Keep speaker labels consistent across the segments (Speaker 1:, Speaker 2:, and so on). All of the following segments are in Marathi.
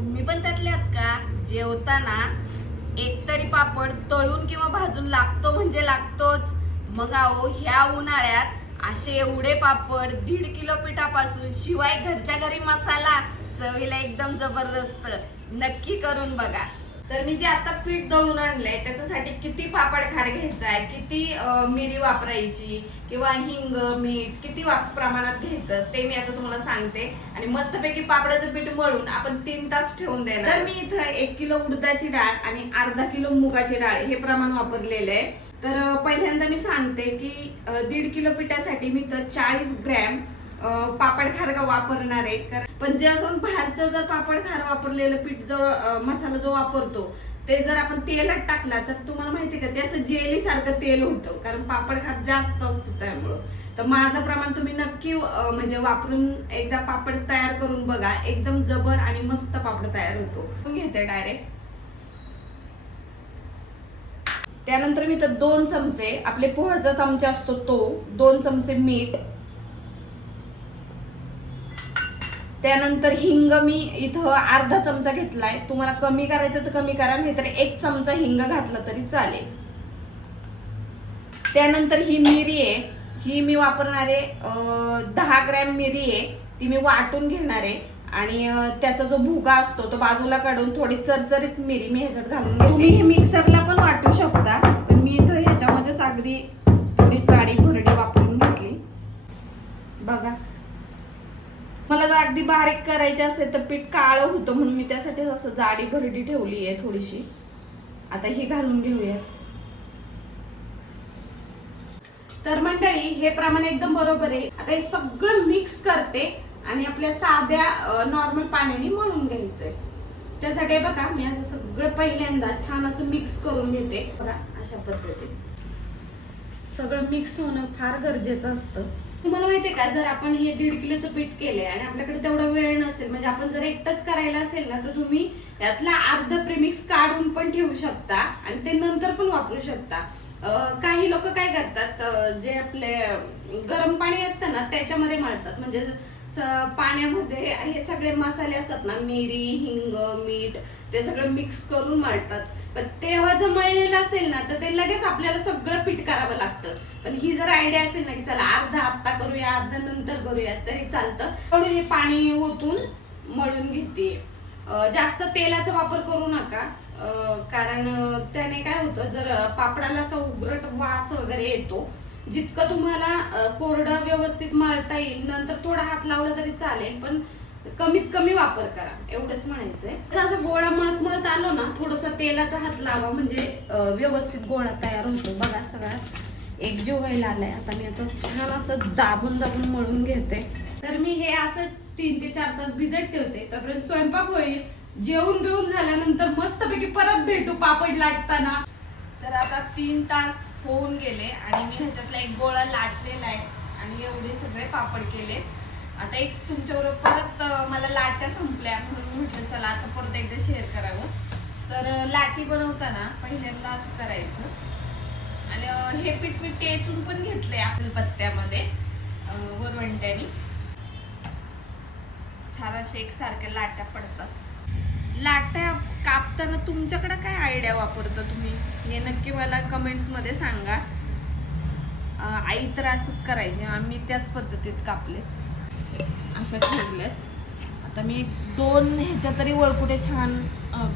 Speaker 1: तुम्ही पण त्यातल्यात का? जेवताना एकतरी पापड तळून किंवा भाजून लागतो म्हणजे लागतोच. मग अहो ह्या उन्हाळ्यात असे एवढे पापड दीड किलो पिठापासून शिवाय घरच्या घरी मसाला चवीला एकदम जबरदस्त. नक्की करून बघा. तर मी जे आता पीठ दळून आणलंय त्याच्यासाठी किती पापड खार घ्यायचा आहे किती मिरी वापरायची किंवा हिंग मीठ किती प्रमाणात घ्यायचं ते मी आता तुम्हाला सांगते. आणि मस्तपैकी पापडाचं पीठ मळून आपण तीन तास ठेवून देणार. तर मी इथं एक किलो उडदाची डाळ आणि अर्धा किलो मुगाची डाळ हे प्रमाण वापरलेलं आहे. तर पहिल्यांदा मी सांगते की दीड किलो पिठासाठी मी तर चाळीस ग्रॅम पापड खारगा वापरणार आहे. कर- पण जे असून बाहेरचं जर पापड खार वापरलेलं पीठ जो मसाला जो वापरतो ते जर आपण तेलात टाकला तर तुम्हाला माहिती का ते असं जेली सारखं तेल होतं. कारण पापड खार जास्त असतो त्यामुळं. तर माझं प्रमाण तुम्ही नक्की म्हणजे वापरून एकदा पापड तयार करून बघा. एकदम जबर आणि मस्त पापड तयार होतो. घेते डायरेक्ट त्यानंतर मी तर दोन चमचे आपले पोह्याचा चमचा असतो तो दोन चमचे मीठ त्यानंतर हिंग मी इथं अर्धा चमचा घेतलाय. तुम्हाला कमी करायचं तर कमी करा नाही तर एक चमचा हिंग घातला तरी चालेल. त्यानंतर ही मिरी आहे. ही मी वापरणार आहे दहा ग्रॅम मिरी आहे. ती मी वाटून घेणार आहे. आणि त्याचा जो भुगा असतो तो बाजूला काढून थोडी चरचरीत मिरी मी ह्याच्यात घालून तुम्ही हे मिक्सरला करायचे असेल तर पीठ काळं होतं म्हणून मी त्यासाठी असं जाडी घरडी ठेवली आहे थोडीशी. आता ही घालून घेऊयात. तर मंडळी हे प्रमाण एकदम बरोबर आहे. आता हे सगळं मिक्स करते आणि आपल्या साध्या नॉर्मल पाण्याने मळून घ्यायचंय. त्यासाठी बघा मी असं सगळं पहिल्यांदा छान असं मिक्स करून घेते. बघा अशा पद्धतीने. सगळं मिक्स होणं फार गरजेचं असतं. तुम्हाला माहितीये का जर आपण हे दीड किलोचं पीठ केलंय आणि आपल्याकडे तेवढा वेळ नसेल म्हणजे आपण जर एकटंच करायला असेल ना तर तुम्ही यातला अर्ध प्रेमिक्स काढून पण ठेवू शकता आणि ते नंतर पण वापरू शकता. काही लोक काय करतात जे आपले गरम पाणी असतं ना त्याच्यामध्ये मळतात. म्हणजे पाण्यामध्ये हे सगळे मसाले असतात ना मिरी हिंग मीठ ते सगळं मिक्स करून मळतात. पण तेव्हा जर मळलेलं असेल ना तर ते लगेच आपल्याला सगळं पीठ करावं लागतं. पण ही जर आयडिया असेल ना की चला अर्धा आत्ता करूया अर्धा नंतर करूया तरी चालतं. म्हणून हे पाणी ओतून मळून घेते. जास्त तेलाचा वापर करू नका. कारण त्याने काय होतं जर पापडाला असा उग्रट वास वगैरे येतो जितकं तुम्हाला कोरडं व्यवस्थित मळता येईल नंतर थोडा हात लावला तरी चालेल पण कमीत कमी वापर करा एवढंच म्हणायचंय. तर असं गोळा मळत मळत आलो ना थोडस तेलाचा हात लावा म्हणजे व्यवस्थित गोळा तयार होतो. बघा सगळा एकजीव व्हायला आलाय. आता मी आता छान असं दाबून दाबून मळून घेते. तर मी हे असं तीन ते चार तास भिजत ठेवते. तोपर्यंत स्वयंपाक होईल. जेवून बिवून झाल्यानंतर मस्तपैकी परत भेटू पापड लाटताना. तर आता तीन तास होऊन गेले आणि मी ह्याच्यातला एक गोळा लाटलेला आहे आणि एवढे सगळे पापड केले. आता एक तुमच्याबरोबर परत मला लाट्या संपल्या म्हणून म्हटलं चला आता परत एकदा शेअर करावं. तर लाटी बनवताना पहिल्यांदा असं करायचं. आणि हे पीठ मी टेचून पण घेतलंय आपल्या पत्त्यामध्ये. असे एकसारख्या लाट्या पडतात. लाट्या कापताना तुमच्याकडे काय आयडिया वापरता तुम्ही? हे नक्की मला कमेंट्समध्ये सांगा. आई तर असंच करायची. आम्ही त्याच पद्धतीत कापले. अशा ठेवल्यात. आता मी दोन ह्याच्या तरी वळकुटे छान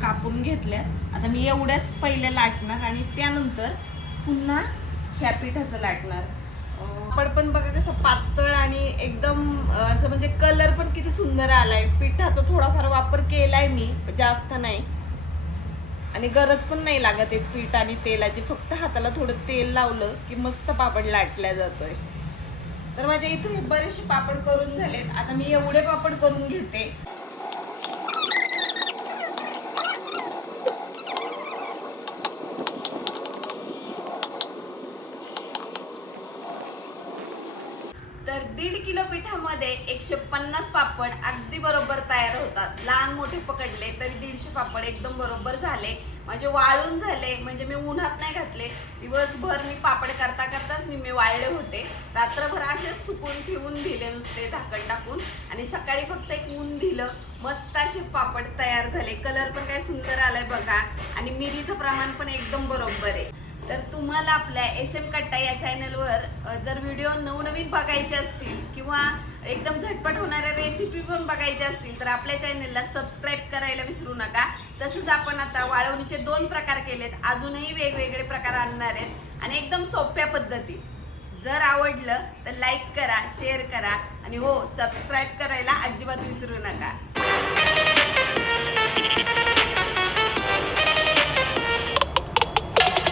Speaker 1: कापून घेतल्यात. आता मी एवढ्याच पहिले लाटणार आणि त्यानंतर पुन्हा ह्या पिठाचं लाटणार. पण पण बघा कसं पातळ आणि एकदम असं म्हणजे कलर पण किती सुंदर आलाय. पिठाचा थोडाफार वापर केलाय मी जास्त नाही. आणि गरज पण नाही लागत आहे पीठ आणि तेलाची. फक्त हाताला थोडं तेल लावलं की मस्त पापड लाटल्या जातोय. तर माझ्या इथे बरेचसे पापड करून झालेत. आता मी एवढे पापड करून घेते तर दीड किलो पिठामध्ये एकशे पन्नास पापड अगदी बरोबर तयार होतात. लहान मोठे पकडले तरी दीडशे पापड एकदम बरोबर झाले. माझे वाळून झाले म्हणजे मी उन्हात नाही घातले. दिवसभर मी पापड करता करताच निम्मे वाळले होते. रात्रभर असेच सुकून ठेवून दिले नुसते झाकण टाकून. आणि सकाळी फक्त एक ऊन दिलं. मस्त असे पापड तयार झाले. कलर पण काय सुंदर आलाय बघा. आणि मिरीचं प्रमाण पण एकदम बरोबर आहे. तर तुम्हाला आपल्या एस एम कट्टा या चॅनलवर जर व्हिडिओ नवनवीन बघायचे असतील किंवा एकदम झटपट होणाऱ्या रेसिपी पण बघायच्या असतील तर आपल्या चॅनलला सबस्क्राईब करायला विसरू नका. तसंच आपण आता वाळवणीचे दोन प्रकार केलेत. अजूनही वेगवेगळे प्रकार आणणार आहेत आणि एकदम सोप्या पद्धतीत जर आवडलं तर लाईक करा शेअर करा आणि हो सबस्क्राईब करायला अजिबात विसरू नका.